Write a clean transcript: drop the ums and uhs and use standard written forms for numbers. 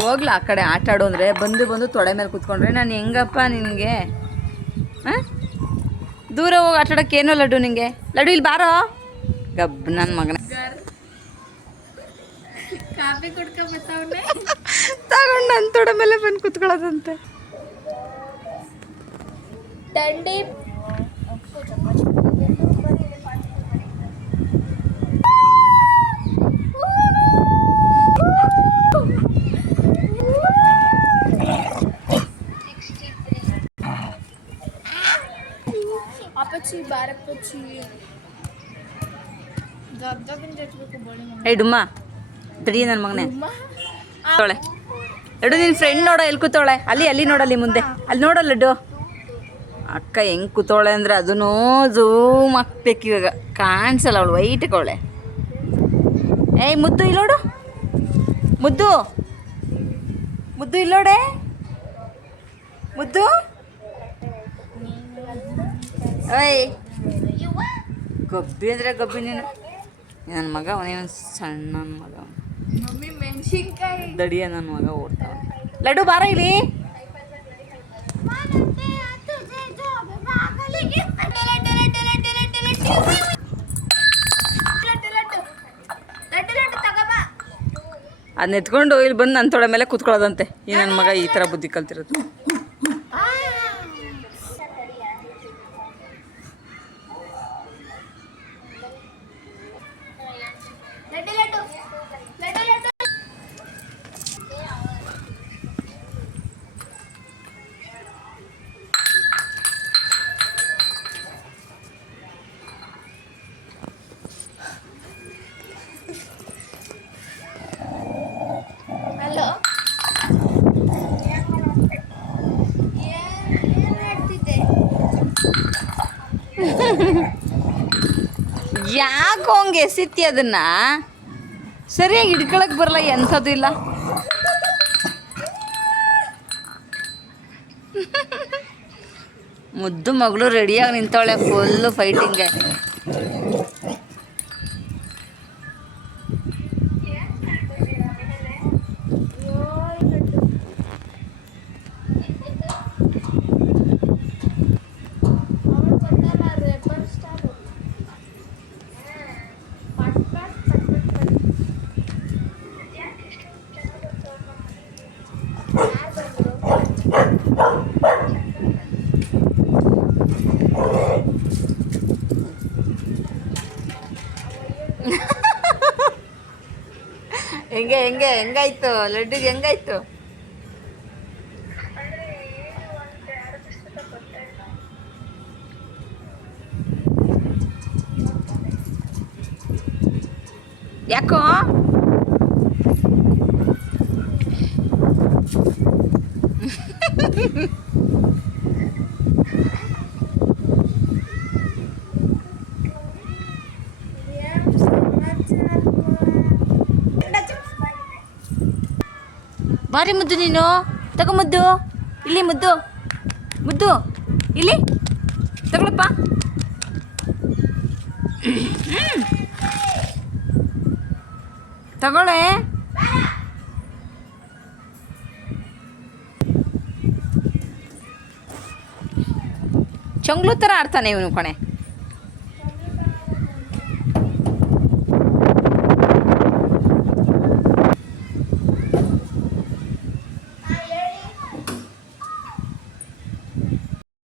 ಹೋಗ್ಲಾ ಆ ಕಡೆ ಆಟ ಆಡು ಅಂದರೆ ಬಂದು ಬಂದು ತೊಡೆ ಮೇಲೆ ಕೂತ್ಕೊಂಡ್ರೆ ನಾನು ಹೆಂಗಪ್ಪ ನಿನಗೆ? ಹಾಂ, ದೂರ ಹೋಗಿ ಆಟ ಆಡೋಕ್ಕೆ ಏನೋ ಲಡ್ಡು ನಿಂಗೆ. ಲಡ್ಡು ಇಲ್ಲಿ ಬಾರೋ ಗಬ್ ನನ್ನ ಮಗನೇ. ಕಾಫಿ ಕುಡ್ಕೊಂಬತ್ತವನೆ ತಗೊಂಡು ನನ್ನ ತೊಡೆ ಮೇಲೆ ಬಂದು ಕೂತ್ಕೊಳ್ಳೋದಂತೆ. ದಂಡಿ ಅಪ್ಪಚ್ಚಿ ಬಾರಪ್ಪಚ್ಚಿ ಗದ್ದಗಿಂದ ಎತ್ಬೇಕು ಬೋಳಿ ಏ ಡುಮ್ಮ ತಡಿ ನನ್ನ ಮಗನೇ. ತೊಳೆ ಲಡ್ಡು ನಿನ್ನ ಫ್ರೆಂಡ್ ನೋಡೋ ಎಲ್ಲಿ ಕೂತವಳೆ? ಅಲ್ಲಿ ನೋಡಲ್ಲಿ ಮುಂದೆ ಅಲ್ಲಿ ನೋಡೋ ಲಡ್ಡು. ಅಕ್ಕ ಹೆಂಗೆ ಕೂತವಳೆ ಅಂದರೆ ಅದನ್ನೂ ಝೂಮ್ ಹಾಕ್ಬೇಕು ಇವಾಗ. ಕಾಣಿಸಲ್ಲ ಅವಳು ವೈಟ್ಗೆ ಅವಳೆ. ಏಯ್ ಮುದ್ದು ಇಲ್ಲೋಡು, ಮುದ್ದು ಮುದ್ದು ಇಲ್ಲೋಡೆ, ಮುದ್ದು. ಓಯ್ ಗಬ್ಬಿ ಅಂದರೆ ಗಬ್ಬಿ ನೀನು. ನನ್ನ ಮಗ ಅವನೇನು ಸಣ್ಣ ನನ್ನ ಮಗ. ಮಮ್ಮಿ ಮೆಣಸಿನ್ಕಾಯಿ ದಡಿಯ ನನ್ನ ಮಗ ಓಡ್ತಾವ. ಲಡ್ಡು ಬಾರ ಇಲ್ಲಿ. ಅದನ್ನ ಎತ್ಕೊಂಡು ಇಲ್ಲಿ ಬಂದು ನನ್ನ ತೊಡೆ ಮೇಲೆ ಕೂತ್ಕೊಳ್ಳೋದಂತೆ. ಈ ನನ್ನ ಮಗ ಈ ಥರ ಬುದ್ಧಿ ಕಲ್ತಿರೋದು. ಹಲೋ ಯಾಕೋ ಹಂಗೆ ಎಸಿತಿ ಅದನ್ನ? ಸರಿಯಾಗಿ ಹಿಡ್ಕೊಳಕ್ ಬರಲ್ಲ, ಎಂಥದ್ದು ಇಲ್ಲ. ಮುದ್ದು ಮಗಳು ರೆಡಿಯಾಗಿ ನಿಂತವಳೆ ಫುಲ್ಲು ಫೈಟಿಂಗೆ. ಹೆಂಗಾಯ್ತು ಲಡ್ಡುಗೆ? ಹೆಂಗಾಯ್ತು? ಯಾಕೋ ಬಾರಿ ಮುದ್ದು ನೀನು. ತಗೋ ಮುದ್ದು, ಇಲ್ಲಿ ಮುದ್ದು, ಮುದ್ದು ಇಲ್ಲಿ ತಗೊಳಪ್ಪ. ತಗೊಳ್ಳೆ. ಚೊಂಗ್ಲು ಥರ ಆಡ್ತಾನೆ ಇವನು ಕಣೆ.